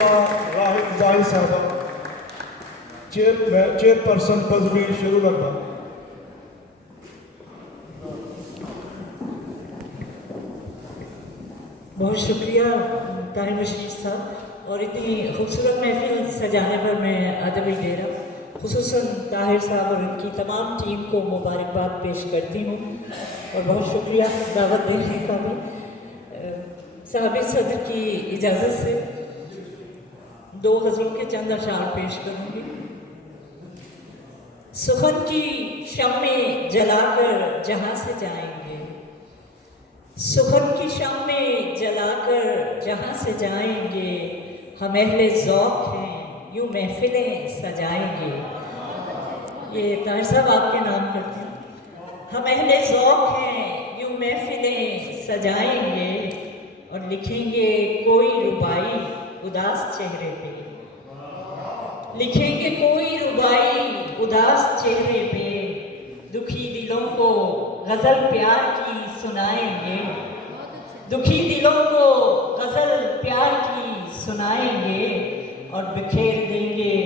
राहिद साहब चेयरपर्सन पदवी शुरू लगभग। बहुत शुक्रिया ताहिर बशीर साहब और इतनी खूबसूरत महफिल सजाने पर मैं अदबी डेरा खुसूसन ताहिर साहब और उनकी तमाम टीम को मुबारकबाद पेश करती हूँ और बहुत शुक्रिया दावत देने का भी। साहब सदर की इजाज़त से दो गज़लों के चंद अशार पेश करूँगी। सुखन की शम्में जलाकर जहाँ से जाएंगे, सुखन की शम्में जलाकर जहाँ से जाएंगे, हम अहले ज़ौक़ हैं यूँ महफिलें सजाएंगे। ये ताहिर साहब आपके नाम करते हैं। हम अहले ज़ौक़ हैं यूँ महफिलें सजाएंगे और लिखेंगे कोई रुबाई उदास चेहरे पे, लिखेंगे कोई रुबाई उदास चेहरे पे, दुखी दिलों को गज़ल प्यार की सुनाएंगे, दुखी दिलों को गज़ल प्यार की सुनाएंगे और बिखेर देंगे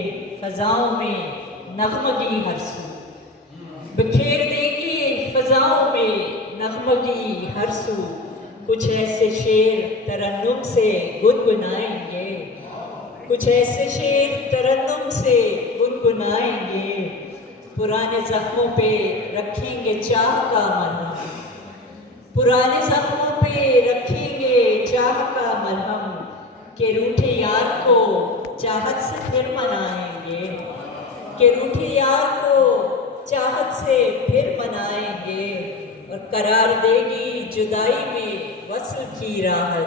फ़ज़ाओं में नग़मगी हर सू, बिखेर देंगे फ़ज़ाओं में नग़मगी हर सू, कुछ ऐसे शेर तरन्नुम से गुनगुनाएंगे, कुछ ऐसे शेर तरन्नुम से गुनगुनाएंगे, पुराने ज़ख्मों पे रखेंगे चाह का मरहम, पुराने ज़ख्मों पे रखेंगे चाह का मरहम, के रूठे यार को चाहत से फिर मनाएंगे, के रूठे यार को चाहत से फिर मनाएंगे और करार देगी जुदाई में वस्ल की राहत,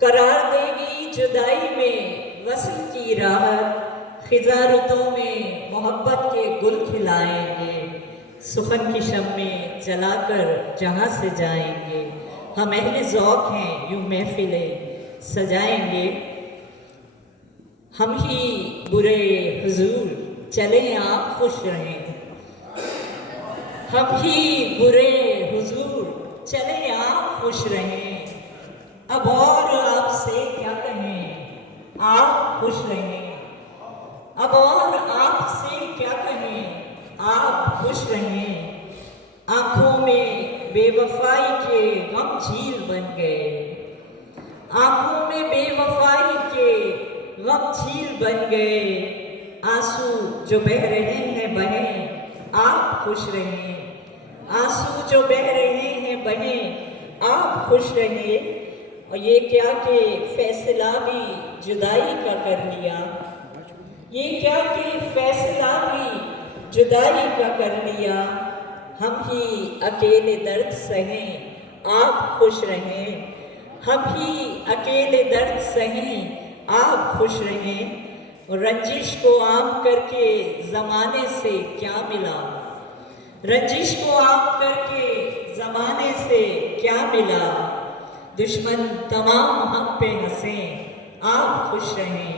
करार देगी जुदाई में वस्ल की राहत, ख़िज़ा रुतों में मोहब्बत के गुल खिलाएंगे, सुखन की शम्में जलाकर जहाँ से जाएंगे, हम अहले ज़ौक़ हैं यूँ महफिलें सजाएंगे। हम ही बुरे हुजूर चलें आप खुश रहें, हम ही बुरे हुजूर चलें आप खुश रहें, अब और आपसे क्या कहें आप खुश रहें, अब और आपसे क्या कहें आप खुश रहें, आँखों में बेवफाई के गम झील बन गए, आँखों में बेवफाई के गम झील बन गए, आंसू जो बह रहे हैं बहें आप खुश रहें, आंसू जो बह रहे हैं बहें आप खुश रहें। और ये क्या कि फैसला भी जुदाई का कर लिया, ये क्या कि फैसला भी जुदाई का कर लिया, हम ही अकेले दर्द सहें आप खुश रहें, हम ही अकेले दर्द सहें आप खुश रहें। और रंजिश को आम करके ज़माने से क्या मिला, रंजिश को आम करके ज़माने से क्या मिला, दुश्मन तमाम हम पे हंसें आप खुश रहें,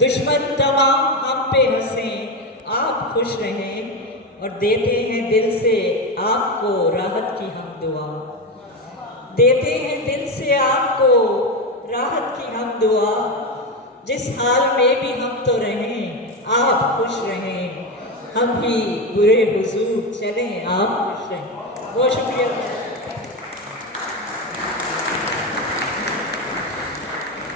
दुश्मन तमाम हम पे हंसें आप खुश रहें। और देते हैं दिल से आपको राहत की हम दुआ, देते हैं दिल से आपको राहत की हम दुआ, जिस हाल में भी हम तो रहें आप खुश रहें, हम ही बुरे हुजूर चलें आप खुश रहें। बहुत शुक्रिया।